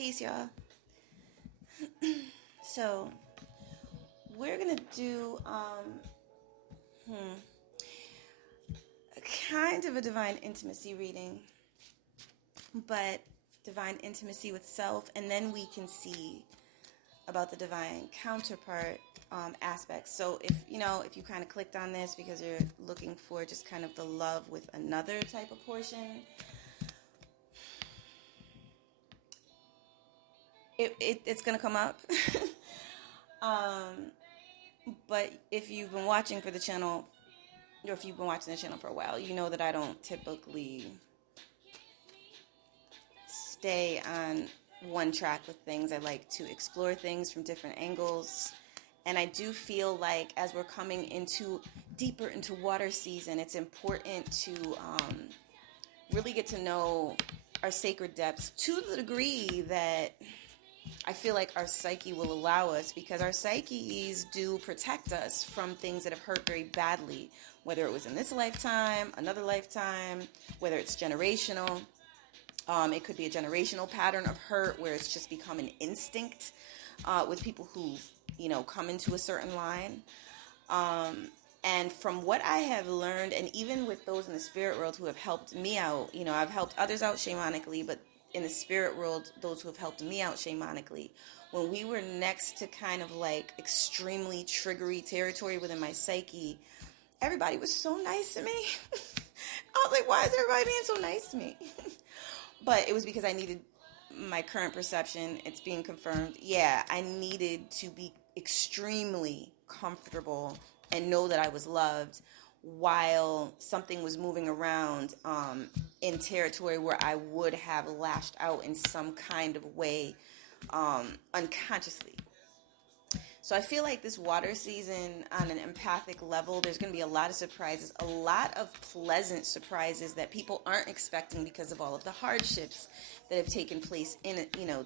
Peace, y'all. So, we're gonna do kind of a divine intimacy reading, but divine intimacy with self, and then we can see about the divine counterpart aspects. So if you kind of clicked on this because you're looking for just kind of the love with another type of portion, it's gonna come up. But if you've been watching for the channel, or if you've been watching the channel for a while, you know that I don't typically stay on one track with things. I like to explore things from different angles. And I do feel like as we're coming deeper into water season, it's important to really get to know our sacred depths to the degree that I feel like our psyche will allow us, because our psyches do protect us from things that have hurt very badly, whether it was in this lifetime, another lifetime, whether it's generational. It could be a generational pattern of hurt where it's just become an instinct with people who've, come into a certain line. And from what I have learned, and even with those in the spirit world who have helped me out, I've helped others out shamanically, but in the spirit world, those who have helped me out shamanically, when we were next to kind of like extremely triggery territory within my psyche, everybody was so nice to me. I was like, why is everybody being so nice to me? But it was because I needed my current perception. It's being confirmed. Yeah, I needed to be extremely comfortable and know that I was loved while something was moving around in territory where I would have lashed out in some kind of way unconsciously. So I feel like this water season, on an empathic level, there's going to be a lot of surprises, a lot of pleasant surprises that people aren't expecting because of all of the hardships that have taken place in,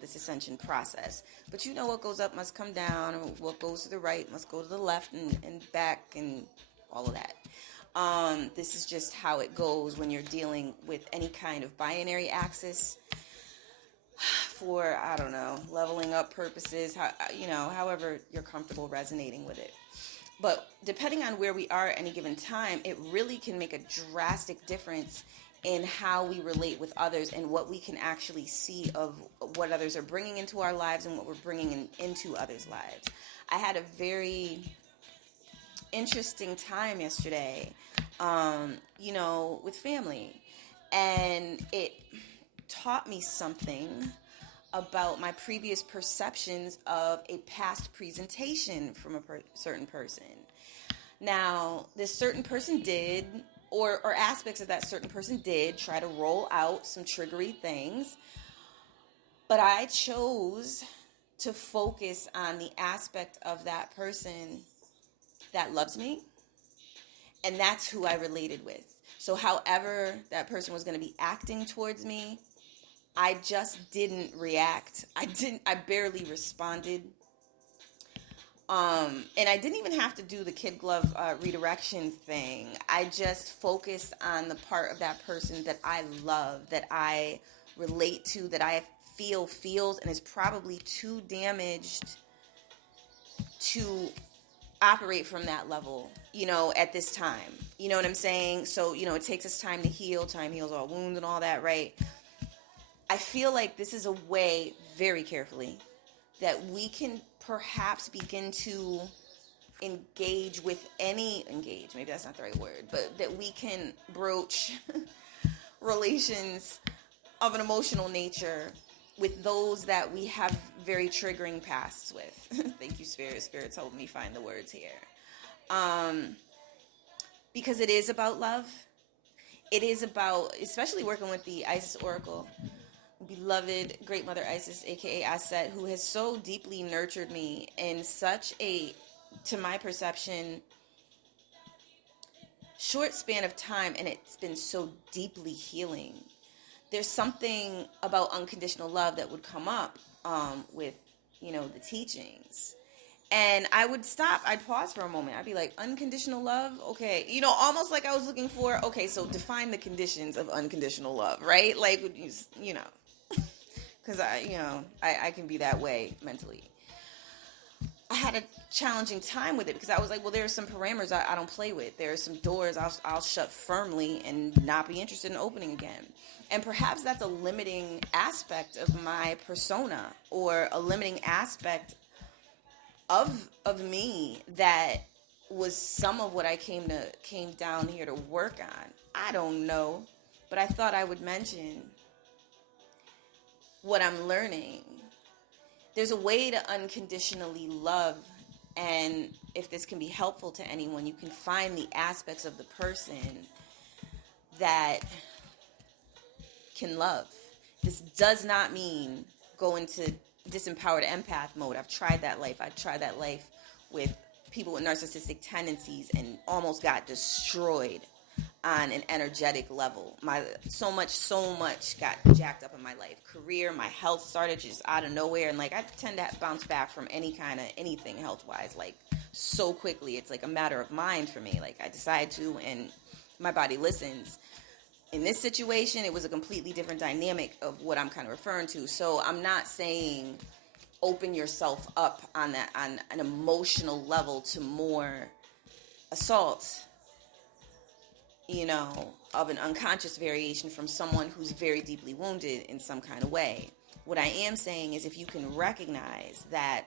this ascension process. But what goes up must come down, and what goes to the right must go to the left and back and all of that. This is just how it goes when you're dealing with any kind of binary axis for, leveling up purposes, however you're comfortable resonating with it. But depending on where we are at any given time, it really can make a drastic difference in how we relate with others and what we can actually see of what others are bringing into our lives and what we're bringing into others' lives. I had a very interesting time yesterday, with family, and it taught me something about my previous perceptions of a past presentation from a certain person. Now, this certain person did, or aspects of that certain person did, try to roll out some triggery things, but I chose to focus on the aspect of that person that loves me, and that's who I related with. So however that person was going to be acting towards me, I just didn't react. I barely responded. And I didn't even have to do the kid glove redirection thing. I just focused on the part of that person that I love, that I relate to, that I feels and is probably too damaged to operate from that level, at this time. You know what I'm saying? So, it takes us time to heal. Time heals all wounds and all that, right? I feel like this is a way, very carefully, that we can perhaps begin to engage, maybe that's not the right word, but that we can broach relations of an emotional nature with those that we have very triggering pasts with. Thank you, Spirit. Spirit's helping me find the words here. Because it is about love. It is about, especially working with the Isis Oracle, beloved Great Mother Isis, aka Aset, who has so deeply nurtured me in such a, to my perception, short span of time, and it's been so deeply healing. There's something about unconditional love that would come up with, the teachings. And I would stop. I'd pause for a moment. I'd be like, unconditional love? Okay. Almost like I was looking for, okay, so define the conditions of unconditional love, right? Like, because I can be that way mentally. I had a challenging time with it because I was like, well, there are some parameters I don't play with. There are some doors I'll shut firmly and not be interested in opening again. And perhaps that's a limiting aspect of my persona, or a limiting aspect of me that was some of what I came down here to work on. I don't know, but I thought I would mention what I'm learning. There's a way to unconditionally love, and if this can be helpful to anyone, you can find the aspects of the person that can love. This does not mean go into disempowered empath mode. I've tried that life. I tried that life with people with narcissistic tendencies and almost got destroyed on an energetic level. So much got jacked up in my life. Career, my health started just out of nowhere, and like I tend to bounce back from anything health-wise like so quickly. It's like a matter of mind for me. Like I decide to, and my body listens. In this situation, it was a completely different dynamic of what I'm kind of referring to. So I'm not saying open yourself up on an emotional level to more assault, of an unconscious variation from someone who's very deeply wounded in some kind of way. What I am saying is, if you can recognize that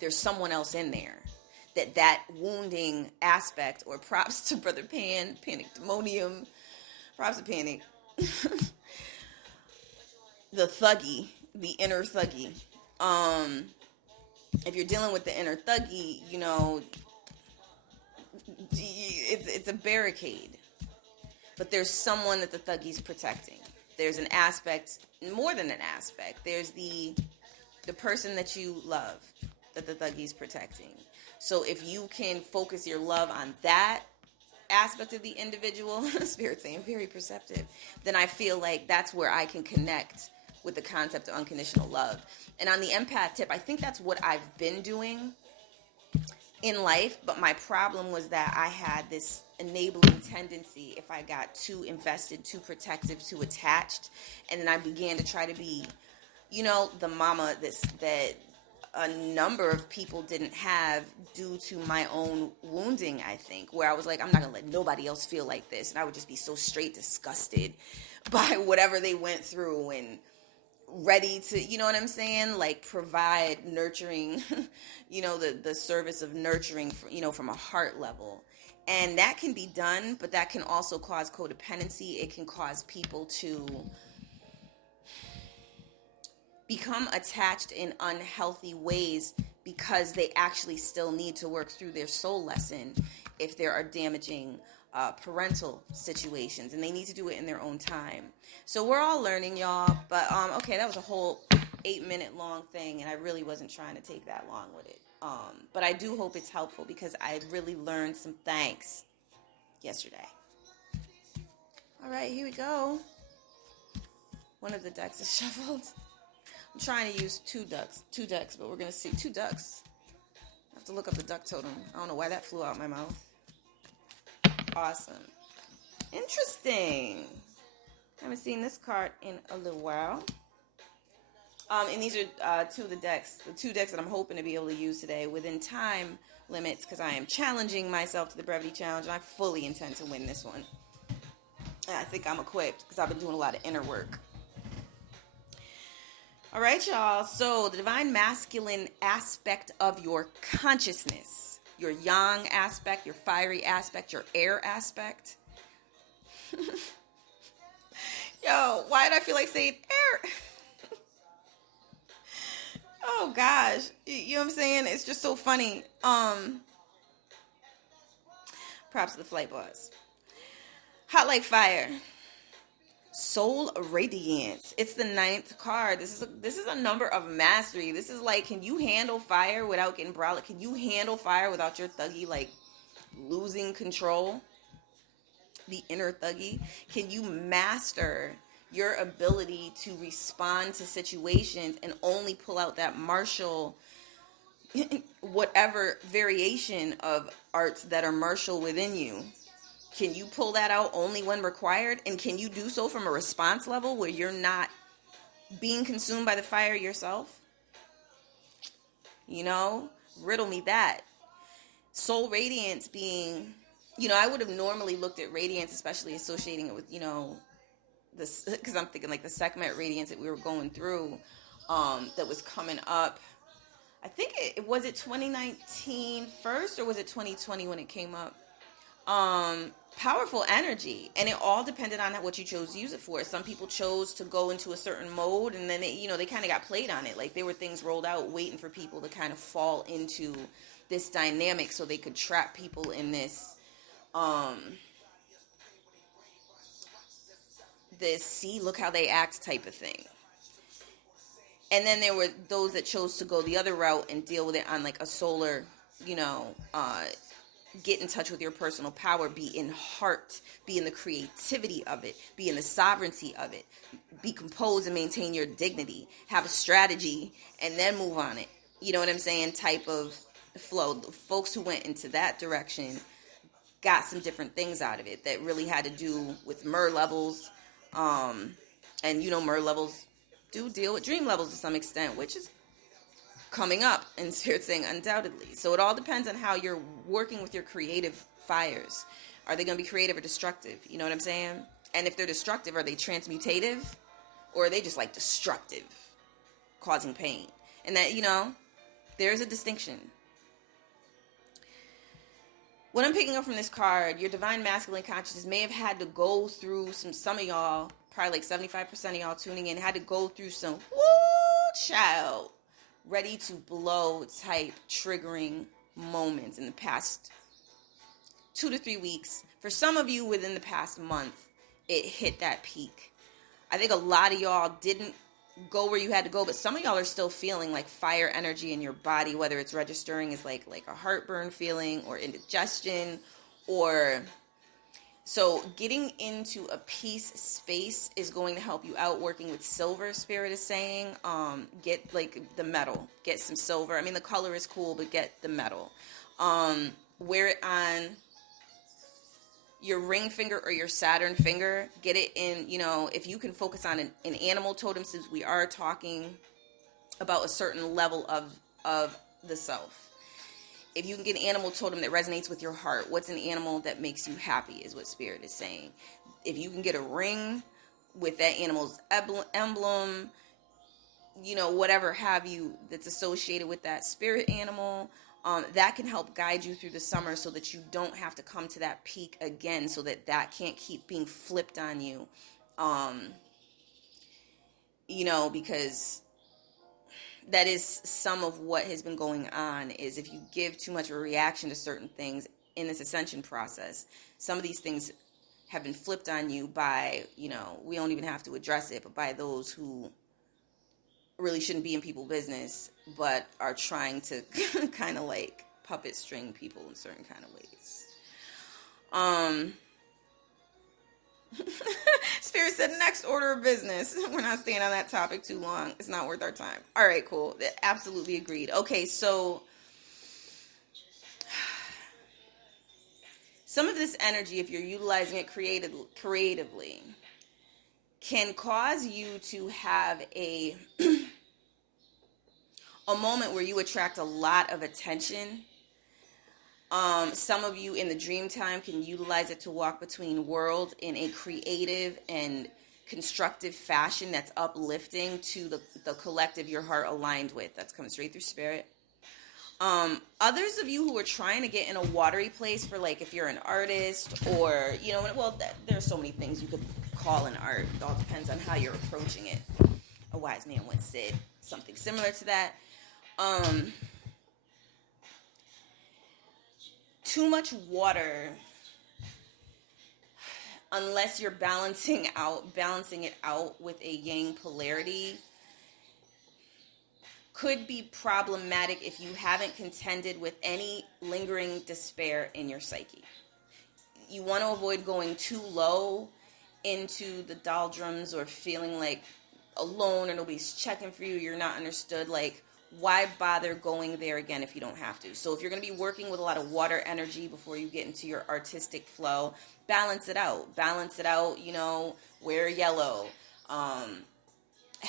there's someone else in there, that wounding aspect, or props to Brother Pandemonium, props to Panic, the thuggy, the inner thuggy. If you're dealing with the inner thuggy, it's a barricade, but there's someone that the thuggy's protecting. There's an aspect, more than an aspect. There's the person that you love that the thuggy's protecting. So if you can focus your love on that aspect of the individual, Spirit saying very perceptive, then I feel like that's where I can connect with the concept of unconditional love. And on the empath tip, I think that's what I've been doing in life, but my problem was that I had this enabling tendency if I got too invested, too protective, too attached, and then I began to try to be, the mama that a number of people didn't have due to my own wounding, I think, where I was like, I'm not going to let nobody else feel like this, and I would just be so straight disgusted by whatever they went through and ready to, you know what I'm saying, like provide nurturing, the service of nurturing, from a heart level. And that can be done, but that can also cause codependency. It can cause people to become attached in unhealthy ways because they actually still need to work through their soul lesson if there are damaging parental situations, and they need to do it in their own time. So we're all learning, y'all, but okay, that was a whole 8-minute long thing, and I really wasn't trying to take that long with it, but I do hope it's helpful because I really learned some things yesterday. All right, here we go. One of the decks is shuffled. I'm trying to use two decks, but we're going to see 2 ducks. I have to look up the duck totem. I don't know why that flew out my mouth. Awesome. Interesting. Haven't seen this card in a little while. And these are 2 of the decks. The 2 decks that I'm hoping to be able to use today within time limits, because I am challenging myself to the brevity challenge, and I fully intend to win this one. And I think I'm equipped because I've been doing a lot of inner work. All right, y'all. So the divine masculine aspect of your consciousness, your yang aspect, your fiery aspect, your air aspect. Yo, why did I feel like saying air? Oh gosh, you know what I'm saying? It's just so funny. Props to the flight boss. Hot like fire. Soul Radiance. It's the 9th card. This is a number of mastery. This is like, can you handle fire without getting brolic? Can you handle fire without your thuggy like losing control? The inner thuggy. Can you master your ability to respond to situations and only pull out that martial, whatever variation of arts that are martial within you? Can you pull that out only when required? And can you do so from a response level where you're not being consumed by the fire yourself? You know, riddle me that. Soul radiance being, I would have normally looked at radiance, especially associating it with, this, because I'm thinking like the segment radiance that we were going through, that was coming up. I think was it 2019 first, or was it 2020 when it came up? Powerful energy, and it all depended on what you chose to use it for. Some people chose to go into a certain mode, and then they kind of got played on it. Like, there were things rolled out waiting for people to kind of fall into this dynamic so they could trap people in this see, look how they act type of thing. And then there were those that chose to go the other route and deal with it on like a solar, get in touch with your personal power, be in heart, be in the creativity of it, be in the sovereignty of it, be composed and maintain your dignity, have a strategy, and then move on it. You know what I'm saying? Type of flow. The folks who went into that direction got some different things out of it that really had to do with MER levels. And MER levels do deal with dream levels to some extent, which is coming up in Spirit saying undoubtedly. So it all depends on how you're working with your creative fires. Are they going to be creative or destructive? You know what I'm saying? And if they're destructive, are they transmutative, or are they just like destructive, causing pain? And that, there's a distinction. What I'm picking up from this card, your divine masculine consciousness may have had to go through some of y'all, probably like 75% of y'all tuning in, had to go through some, woo, child, ready to blow type triggering moments in the past 2 to 3 weeks. For some of you, within the past month, it hit that peak. I think a lot of y'all didn't go where you had to go, but some of y'all are still feeling like fire energy in your body, whether it's registering as like a heartburn feeling or indigestion, or so getting into a peace space is going to help you out. Working with silver, Spirit is saying, get like the metal, get some silver. I mean, the color is cool, but get the metal. Wear it on your ring finger or your Saturn finger. Get it in, if you can focus on an animal totem, since we are talking about a certain level of the self. If you can get an animal totem that resonates with your heart, what's an animal that makes you happy is what Spirit is saying. If you can get a ring with that animal's emblem, whatever have you that's associated with that spirit animal, that can help guide you through the summer so that you don't have to come to that peak again, so that can't keep being flipped on you. Because that is some of what has been going on, is if you give too much of a reaction to certain things in this ascension process, some of these things have been flipped on you by, we don't even have to address it, but by those who really shouldn't be in people's business, but are trying to kind of like puppet string people in certain kind of ways. Spirit said, next order of business. We're not staying on that topic too long. It's not worth our time. All right, cool. Absolutely agreed. Okay, so some of this energy, if you're utilizing it creatively, can cause you to have a moment where you attract a lot of attention. Some of you in the dream time can utilize it to walk between worlds in a creative and constructive fashion that's uplifting to the collective your heart aligned with. That's coming straight through Spirit. Others of you who are trying to get in a watery place, for like if you're an artist, or there's so many things you could call an art. It all depends on how you're approaching it. A wise man once said something similar to that. Too much water, unless you're balancing it out with a yang polarity, could be problematic if you haven't contended with any lingering despair in your psyche. You want to avoid going too low into the doldrums, or feeling like alone or nobody's checking for you, you're not understood. Like, why bother going there again if you don't have to? So if you're going to be working with a lot of water energy before you get into your artistic flow, balance it out, wear yellow,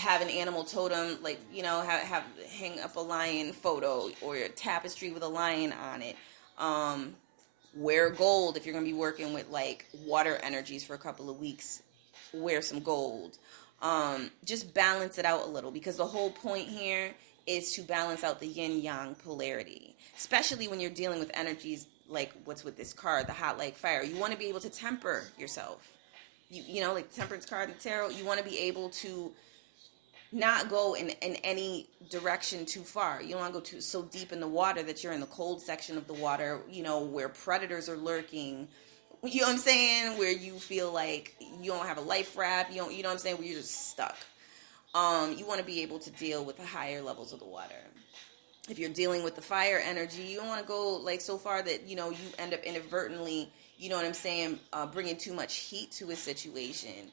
have an animal totem, like, have hang up a lion photo or a tapestry with a lion on it. Wear gold if you're going to be working with like water energies for a couple of weeks. Wear some gold. Just balance it out a little, because the whole point here is to balance out the yin yang polarity, especially when you're dealing with energies like what's with this card, the hot like fire. You want to be able to temper yourself. Like the temperance card in the tarot, you want to be able to not go in any direction too far. You don't want to go so deep in the water that you're in the cold section of the water, where predators are lurking. You know what I'm saying? Where you feel like you don't have a life raft. You know what I'm saying? Where you're just stuck. You want to be able to deal with the higher levels of the water. If you're dealing with the fire energy, you don't want to go like so far that, you end up inadvertently, bringing too much heat to a situation.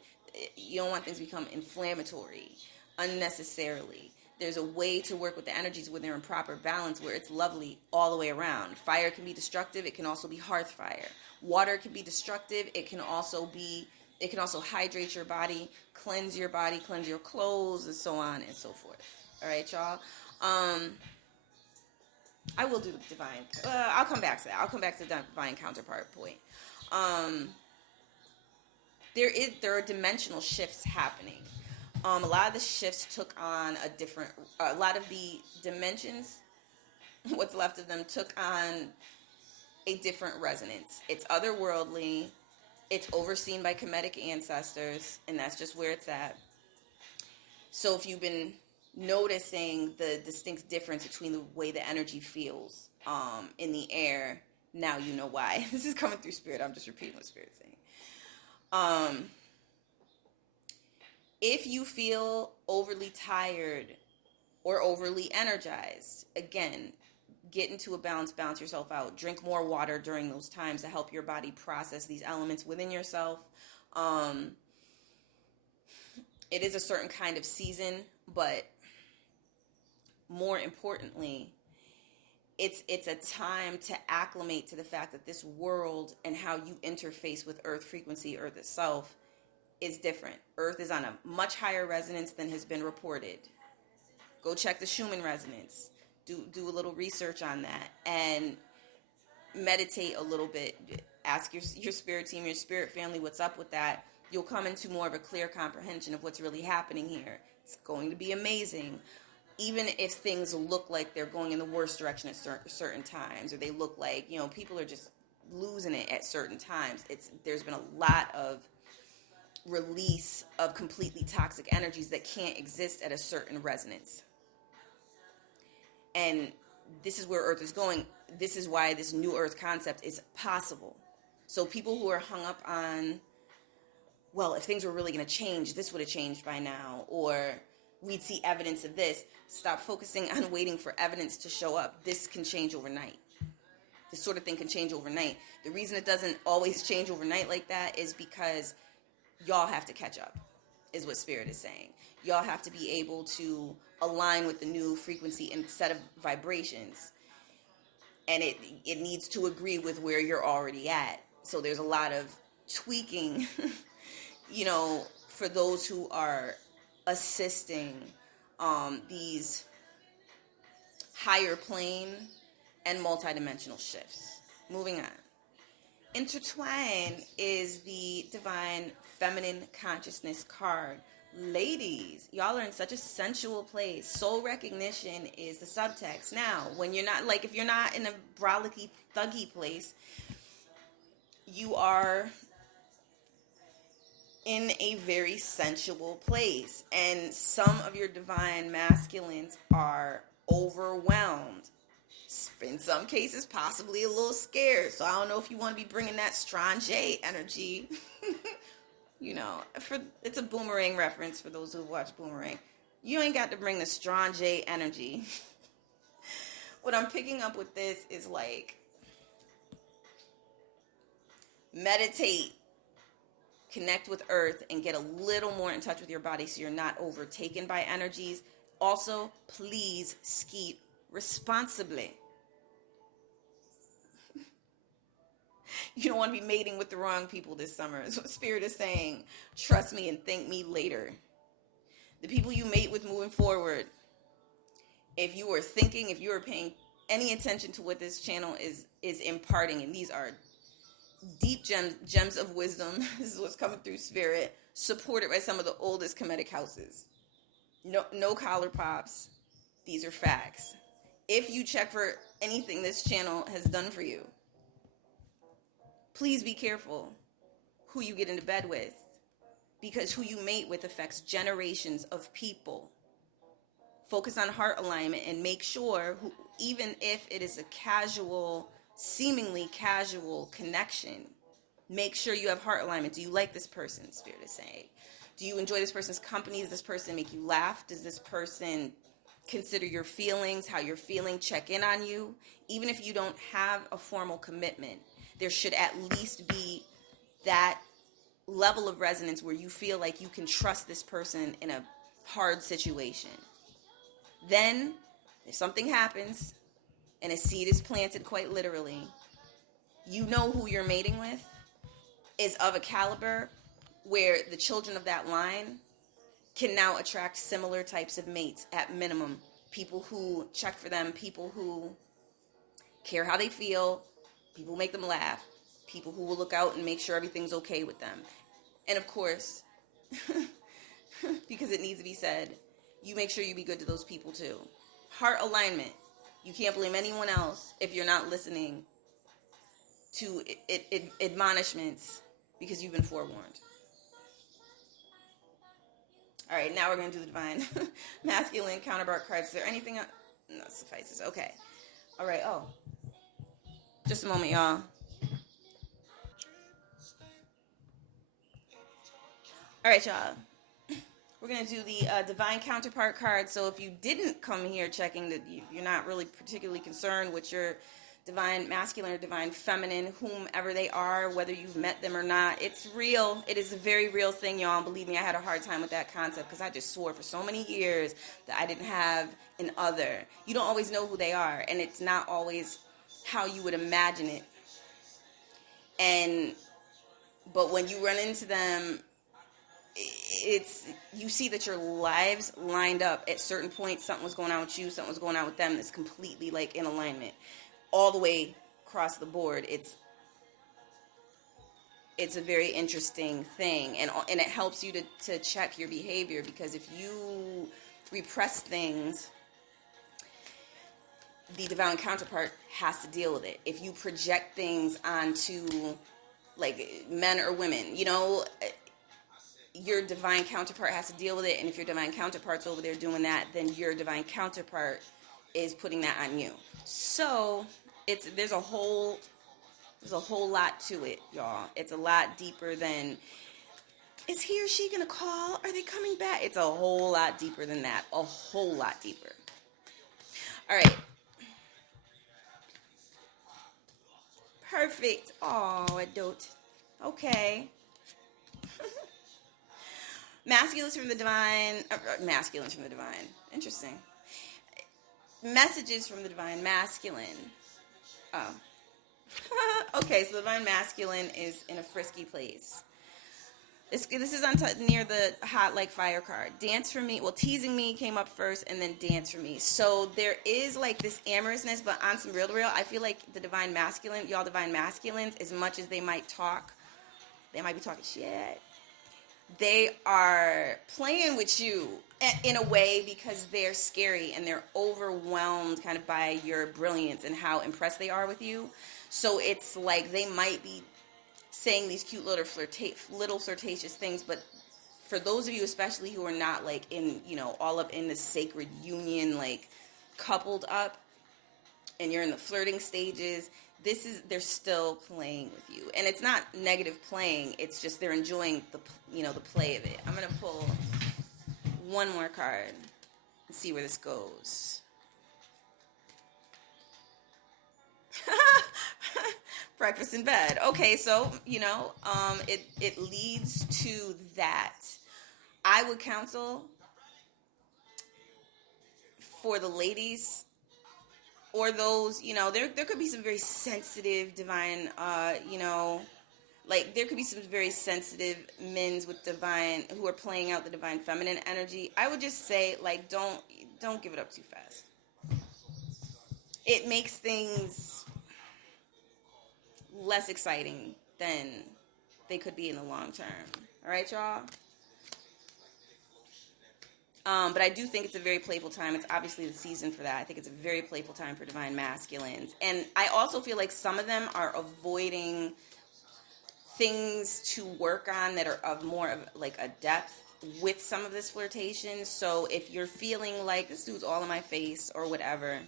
You don't want things to become inflammatory unnecessarily. There's a way to work with the energies when they're in proper balance, where it's lovely all the way around. Fire can be destructive. It can also be hearth fire. Water can be destructive. It can also hydrate your body, cleanse your body, cleanse your clothes, and so on and so forth. All right, y'all. I will do divine. I'll come back to that. I'll come back to the divine counterpart point. There are dimensional shifts happening. A lot of the shifts took on a lot of the dimensions, what's left of them, took on a different resonance. It's otherworldly. It's overseen by Kemetic ancestors, and that's just where it's at. So if you've been noticing the distinct difference between the way the energy feels in the air, now you know why. This is coming through Spirit. I'm just repeating what Spirit's saying. If you feel overly tired or overly energized, again, get into a balance yourself out. Drink more water during those times to help your body process these elements within yourself. It is a certain kind of season, but more importantly, it's a time to acclimate to the fact that this world and how you interface with Earth frequency, Earth itself, is different. Earth is on a much higher resonance than has been reported. Go check the Schumann resonance. Do a little research on that and meditate a little bit. Ask your spirit team, your spirit family, what's up with that. You'll come into more of a clear comprehension of what's really happening here. It's going to be amazing. Even if things look like they're going in the worst direction at certain times, or they look like, people are just losing it at certain times. There's been a lot of release of completely toxic energies that can't exist at a certain resonance. And this is where Earth is going. This is why this new Earth concept is possible. So people who are hung up on, well, if things were really going to change, this would have changed by now, or we'd see evidence of this. Stop focusing on waiting for evidence to show up. This can change overnight. This sort of thing can change overnight. The reason it doesn't always change overnight like that is because y'all have to catch up, is what Spirit is saying. Y'all have to be able to align with the new frequency and set of vibrations. And it needs to agree with where you're already at. So there's a lot of tweaking, for those who are assisting these higher plane and multidimensional shifts. Moving on. Intertwine is the divine feminine consciousness card. Ladies, y'all are in such a sensual place. Soul recognition is the subtext. Now, when you're not, if you're not in a brolicky, thuggy place, you are in a very sensual place. And some of your divine masculines are overwhelmed. In some cases, possibly a little scared. So I don't know if you want to be bringing that strange energy. It's a Boomerang reference for those who've watched Boomerang. You ain't got to bring the strange energy. What I'm picking up with this is meditate, connect with Earth, and get a little more in touch with your body so you're not overtaken by energies. Also, please, Skeet, responsibly. You don't want to be mating with the wrong people this summer. Is what Spirit is saying. Trust me and thank me later. The people you mate with moving forward, if you are thinking, if you are paying any attention to what this channel is imparting, and these are deep gems of wisdom. This is what's coming through spirit, supported by some of the oldest Kemetic houses. No collar pops. These are facts. If you check for anything this channel has done for you, please be careful who you get into bed with, because who you mate with affects generations of people. Focus on heart alignment and make sure, even if it is a casual, seemingly casual connection, make sure you have heart alignment. Do you like this person, Spirit is saying? Do you enjoy this person's company? Does this person make you laugh? Does this person consider your feelings, how you're feeling, check in on you? Even if you don't have a formal commitment, there should at least be that level of resonance where you feel like you can trust this person in a hard situation. Then, if something happens and a seed is planted quite literally, you know who you're mating with is of a caliber where the children of that line can now attract similar types of mates at minimum. People who check for them, people who care how they feel, people who make them laugh, people who will look out and make sure everything's okay with them. And of course, because it needs to be said, you make sure you be good to those people too. Heart alignment. You can't blame anyone else if you're not listening to admonishments because you've been forewarned. All right, now we're going to do the divine masculine counterpart cards. Is there anything else? No, suffices. Okay. All right. Oh, just a moment, y'all. All right, y'all. We're going to do the divine counterpart card. So if you didn't come here checking that you're not really particularly concerned with your divine masculine or divine feminine, whomever they are, whether you've met them or not, it's real. It is a very real thing, y'all. And believe me, I had a hard time with that concept because I just swore for so many years that I didn't have an other. You don't always know who they are, and it's not always how you would imagine it. But when you run into them, you see that your lives lined up at certain points. Something was going on with you, something was going on with them that's completely like in alignment all the way across the board. It's a very interesting thing, and it helps you to check your behavior, because if you repress things, the divine counterpart has to deal with it. If you project things onto like men or women, your divine counterpart has to deal with it. And if your divine counterpart's over there doing that, then your divine counterpart is putting that on you. So there's a whole lot to it, y'all. It's a lot deeper than, is he or she gonna call? Are they coming back? It's a whole lot deeper than that. A whole lot deeper. All right. Perfect. Oh, I don't. Okay. Masculines from the divine. Masculines from the divine. Interesting. Messages from the divine masculine. Oh. Okay, so the divine masculine is in a frisky place. This is near the hot like fire card. Dance for me. Well, teasing me came up first, and then dance for me. So there is like this amorousness, but on some real, I feel like the divine masculine, y'all divine masculines, as much as they might be talking shit. They are playing with you in a way because they're scary and they're overwhelmed kind of by your brilliance and how impressed they are with you. So it's like they might be saying these cute little flirtatious things, but for those of you especially who are not like in, all up in the sacred union, like coupled up, and you're in the flirting stages, they're still playing with you. And it's not negative playing, it's just they're enjoying the play of it. I'm going to pull one more card and see where this goes. Breakfast in bed. Okay, so, it leads to that. I would counsel for the ladies, or those, there could be some very sensitive divine, Like there could be some very sensitive men's with divine who are playing out the divine feminine energy. I would just say like don't give it up too fast. It makes things less exciting than they could be in the long term. All right, y'all. But I do think it's a very playful time. It's obviously the season for that. I think it's a very playful time for divine masculines. And I also feel like some of them are avoiding things to work on that are of more of like a depth with some of this flirtation. So if you're feeling like this dude's all in my face or whatever,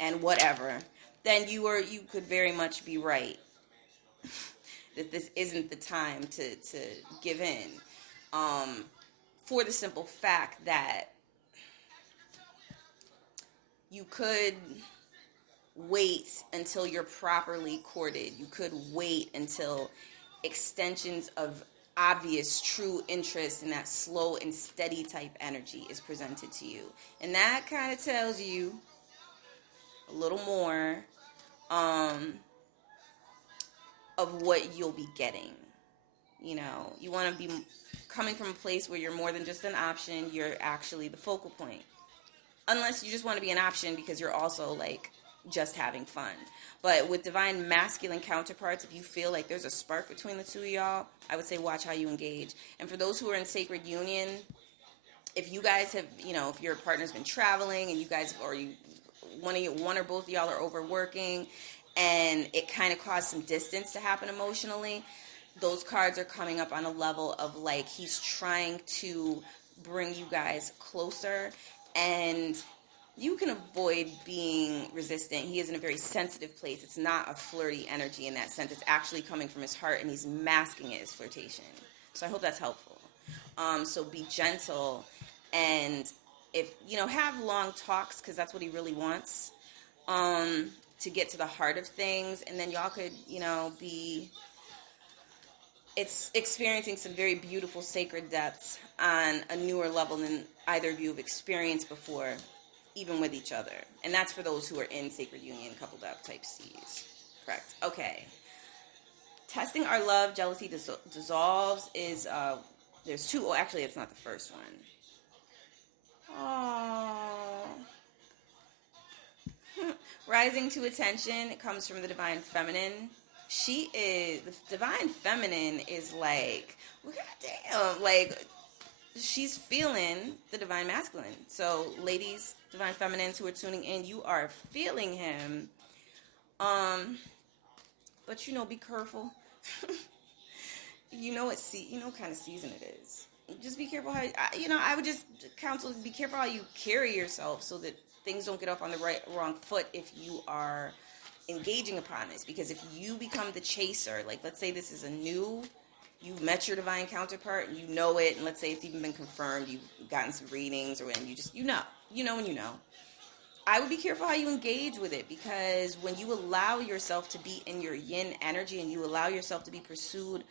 and whatever, then you could very much be right that this isn't the time to give in. For the simple fact that you could wait until you're properly courted. You could wait until extensions of obvious true interest in that slow and steady type energy is presented to you. And that kind of tells you a little more of what you'll be getting. You know, you want to be coming from a place where you're more than just an option, you're actually the focal point. Unless you just want to be an option because you're also like just having fun. But with divine masculine counterparts, if you feel like there's a spark between the two of y'all, I would say watch how you engage. And for those who are in sacred union, if you guys have, you know, if your partner's been traveling and you guys, or you, one or both of y'all are overworking and it kind of caused some distance to happen emotionally, those cards are coming up on a level of like he's trying to bring you guys closer, and you can avoid being resistant. He is in a very sensitive place. It's not a flirty energy in that sense. It's actually coming from his heart, and he's masking it as flirtation. So I hope that's helpful. So be gentle, and if, you know, have long talks, because that's what he really wants, to get to the heart of things, and then y'all could, you know, be experiencing some very beautiful sacred depths on a newer level than either of you have experienced before, even with each other. And that's for those who are in sacred union, coupled up type C's. Correct. Okay. Testing our love, jealousy dissolves is, there's two. Oh, actually, it's not the first one. Oh. Rising to attention, it comes from the divine feminine. She is, the divine feminine is like, well, goddamn, like, she's feeling the divine masculine. So, ladies, divine feminines who are tuning in, you are feeling him. But, you know, be careful. You know what kind of season it is. Just be careful how, I would just counsel, be careful how you carry yourself so that things don't get off on the wrong foot if you are engaging upon this. Because if you become the chaser, like let's say this is you've met your divine counterpart and you know it, and let's say it's even been confirmed, you've gotten some readings, or and you know when you know. I would be careful how you engage with it, because when you allow yourself to be in your yin energy and you allow yourself to be pursued,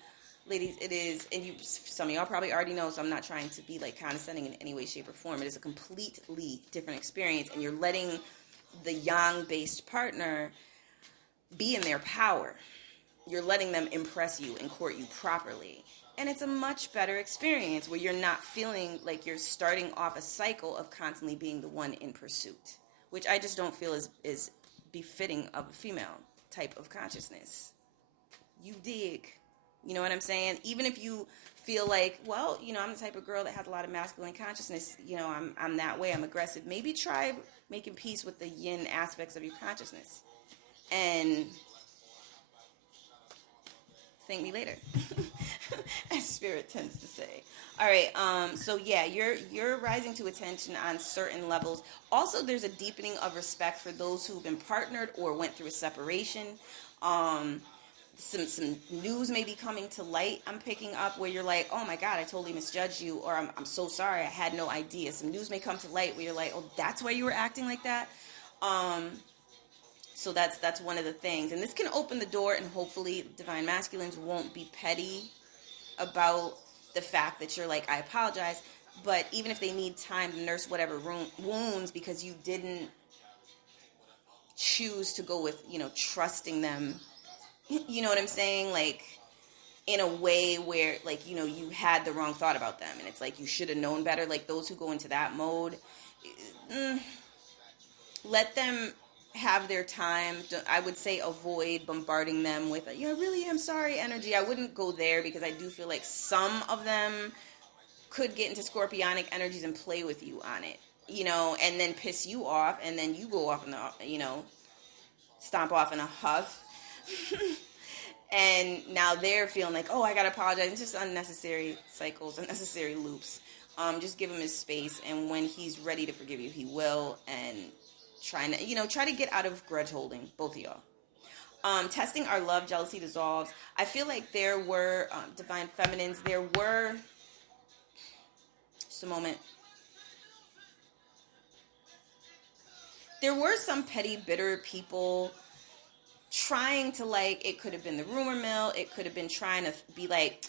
ladies, it is, and you, some of y'all probably already know, so I'm not trying to be like condescending in any way, shape, or form. It is a completely different experience, and you're letting the yang-based partner be in their power. You're letting them impress you and court you properly. And it's a much better experience where you're not feeling like you're starting off a cycle of constantly being the one in pursuit, which I just don't feel is befitting of a female type of consciousness. You dig? You know what I'm saying? Even if you feel like, well, you know, I'm the type of girl that has a lot of masculine consciousness, you know, I'm that way, I'm aggressive. Maybe try making peace with the yin aspects of your consciousness. And thank me later, as spirit tends to say. All right, so yeah, you're rising to attention on certain levels. Also, there's a deepening of respect for those who've been partnered or went through a separation. Some news may be coming to light, I'm picking up, where you're like, oh my God, I totally misjudged you, or I'm so sorry, I had no idea. Some news may come to light where you're like, oh, that's why you were acting like that. So that's one of the things. And this can open the door, and hopefully divine masculines won't be petty about the fact that you're like, I apologize. But even if they need time to nurse whatever wounds because you didn't choose to go with, you know, trusting them, you know what I'm saying? Like, in a way where, like, you know, you had the wrong thought about them, and it's like you should have known better. Like those who go into that mode, mm, let them have their time. I would say avoid bombarding them with, you know, really, I'm sorry energy. I wouldn't go there, because I do feel like some of them could get into scorpionic energies and play with you on it, you know, and then piss you off, and then you go off in the, you know, stomp off in a huff. And now they're feeling like, oh, I gotta apologize. It's just unnecessary cycles, unnecessary loops. Just give him his space, and when he's ready to forgive you, he will. And try to get out of grudge holding, both of y'all. Testing our love, jealousy dissolves. I feel like there were divine feminines. Just a moment. There were some petty, bitter people trying to, like, it could have been the rumor mill. It could have been trying to be like,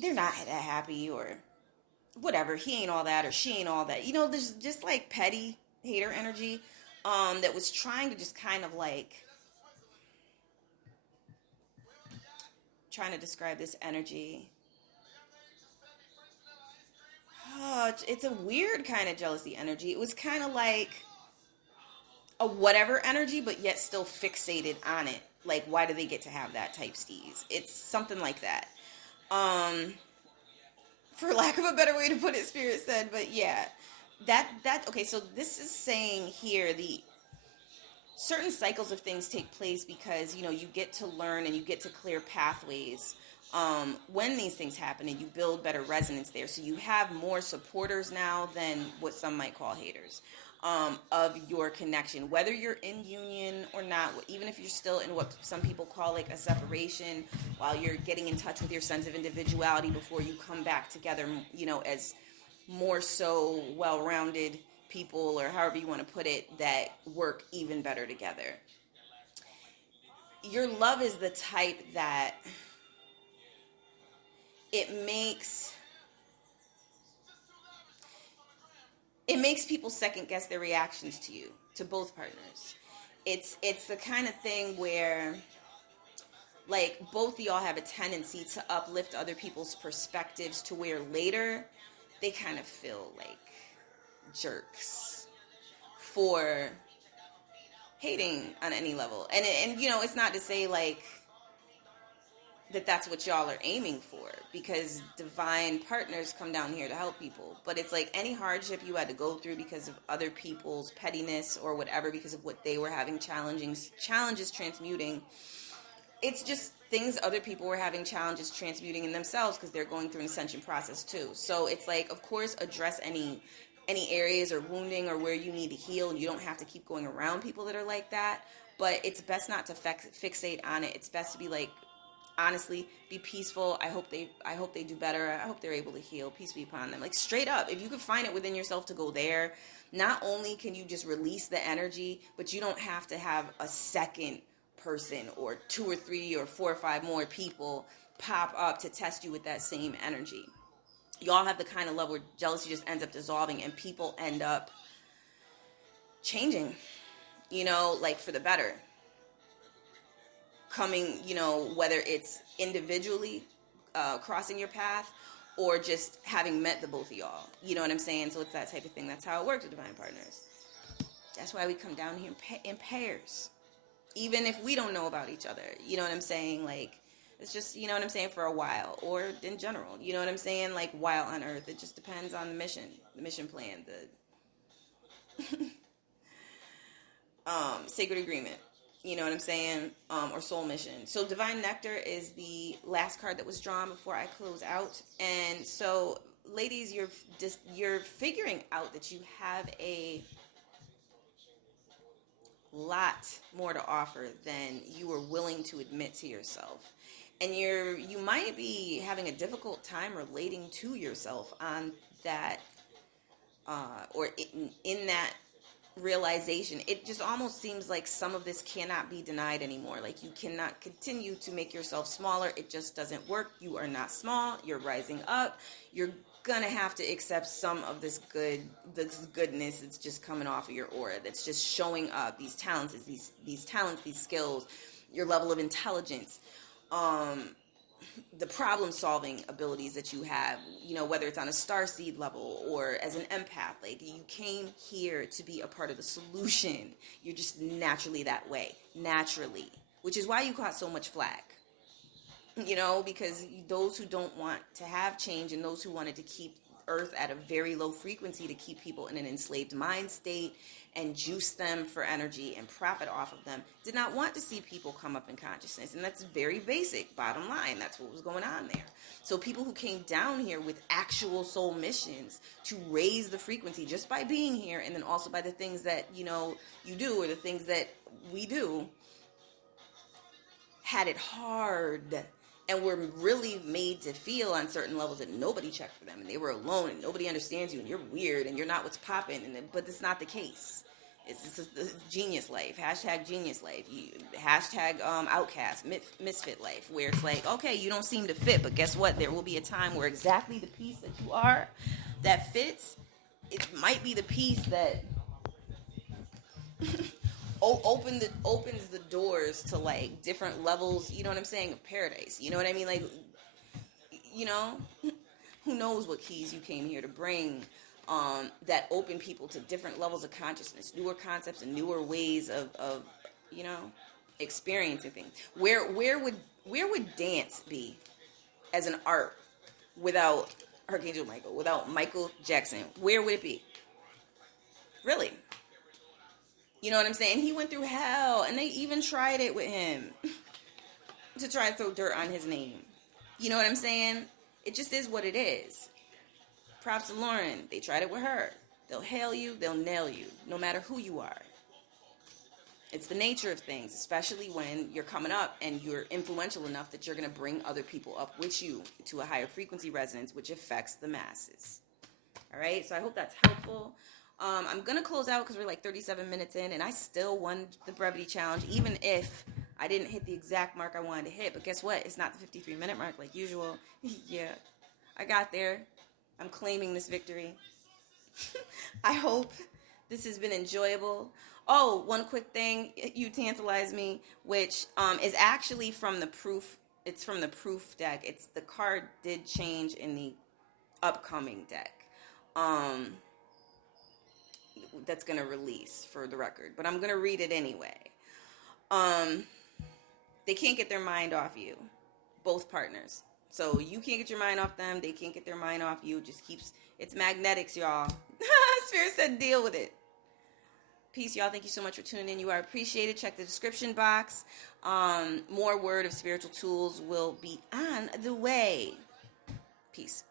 they're not that happy, or whatever. He ain't all that, or she ain't all that. You know, there's just like petty hater energy that was trying to just kind of like, trying to describe this energy. Oh, it's a weird kind of jealousy energy. It was kind of like a whatever energy, but yet still fixated on it. Like, why do they get to have that type steez? It's something like that. For lack of a better way to put it, Spirit said, but yeah. Okay, so this is saying here, the certain cycles of things take place because, you know, you get to learn and you get to clear pathways when these things happen, and you build better resonance there. So you have more supporters now than what some might call haters of your connection, whether you're in union or not. Even if you're still in what some people call like a separation, while you're getting in touch with your sense of individuality before you come back together, you know, as more so well-rounded people, or however you want to put it, that work even better together. Your love is the type that it makes people second guess their reactions to you, to both partners. It's the kind of thing where, like, both of y'all have a tendency to uplift other people's perspectives, to where later they kind of feel like jerks for hating on any level. And you know, it's not to say like that's what y'all are aiming for, because divine partners come down here to help people. But it's like any hardship you had to go through because of other people's pettiness or whatever, because of what they were having challenges transmuting. It's just things other people were having challenges transmuting in themselves, because they're going through an ascension process too. So it's like, of course, address any areas or wounding or where you need to heal. You don't have to keep going around people that are like that, but it's best not to fixate on it. It's best to be like, honestly, be peaceful. I hope they do better. I hope they're able to heal. Peace be upon them. Like, straight up, if you can find it within yourself to go there, not only can you just release the energy, but you don't have to have a second person or 2 or 3 or 4 or 5 more people pop up to test you with that same energy. Y'all have the kind of love where jealousy just ends up dissolving and people end up changing, you know, like for the better. Coming, you know, whether it's individually crossing your path, or just having met the both of y'all. You know what I'm saying? So it's that type of thing. That's how it works with divine partners. That's why we come down here in pairs. Even if we don't know about each other. You know what I'm saying? Like, it's just, you know what I'm saying, for a while, or in general. You know what I'm saying? Like, while on Earth. It just depends on the mission plan, the sacred agreement. You know what I'm saying? Or soul mission. So Divine Nectar is the last card that was drawn before I close out. And so, ladies, you're figuring out that you have a lot more to offer than you were willing to admit to yourself. And you might be having a difficult time relating to yourself on that, or in that realization. It just almost seems like some of this cannot be denied anymore. Like, you cannot continue to make yourself smaller. It just doesn't work. You are not small. You're rising up. You're gonna have to accept some of this goodness that's just coming off of your aura, that's just showing up. These talents, these skills, your level of intelligence. the problem solving abilities that you have, whether it's on a star seed level or as an empath. Like, you came here to be a part of the solution. You're just naturally that way, naturally, which is why you caught so much flack. Because those who don't want to have change and those who wanted to keep Earth at a very low frequency to keep people in an enslaved mind state and juice them for energy and profit off of them did not want to see people come up in consciousness. And that's very basic, bottom line. That's what was going on there. So people who came down here with actual soul missions to raise the frequency just by being here, and then also by the things that, you do, or the things that we do, had it hard and were really made to feel on certain levels that nobody checked for them, and they were alone, and nobody understands you, and you're weird, and you're not what's popping. But it's not the case. It's genius life. Hashtag genius life. Hashtag outcast, misfit life, where it's like, okay, you don't seem to fit, but guess what? There will be a time where exactly the piece that you are that fits, it might be the piece that opens the doors to like different levels, you know what I'm saying, of paradise. You know what I mean? Like, who knows what keys you came here to bring, that open people to different levels of consciousness, newer concepts and newer ways of experiencing things. Where would dance be as an art without Archangel Michael, without Michael Jackson? Where would it be? Really? You know what I'm saying? He went through hell, and they even tried it with him to try to throw dirt on his name. You know what I'm saying? It just is what it is. Props to Lauren. They tried it with her. They'll hail you, they'll nail you, no matter who you are. It's the nature of things, especially when you're coming up and you're influential enough that you're going to bring other people up with you to a higher frequency resonance, which affects the masses. All right? So I hope that's helpful. I'm going to close out because we're like 37 minutes in, and I still won the brevity challenge, even if I didn't hit the exact mark I wanted to hit. But guess what? It's not the 53-minute mark like usual. Yeah, I got there. I'm claiming this victory. I hope this has been enjoyable. Oh, one quick thing. You tantalized me, which is actually from the proof. It's from the proof deck. The card did change in the upcoming deck. That's going to release, for the record, but I'm going to read it anyway. They can't get their mind off you, both partners. So you can't get your mind off them, they can't get their mind off you. It just keeps, it's magnetics, y'all. Spirit said deal with it. Peace, y'all. Thank you so much for tuning in. You are appreciated. Check the description box. More Word of Spiritual Tools will be on the way. Peace.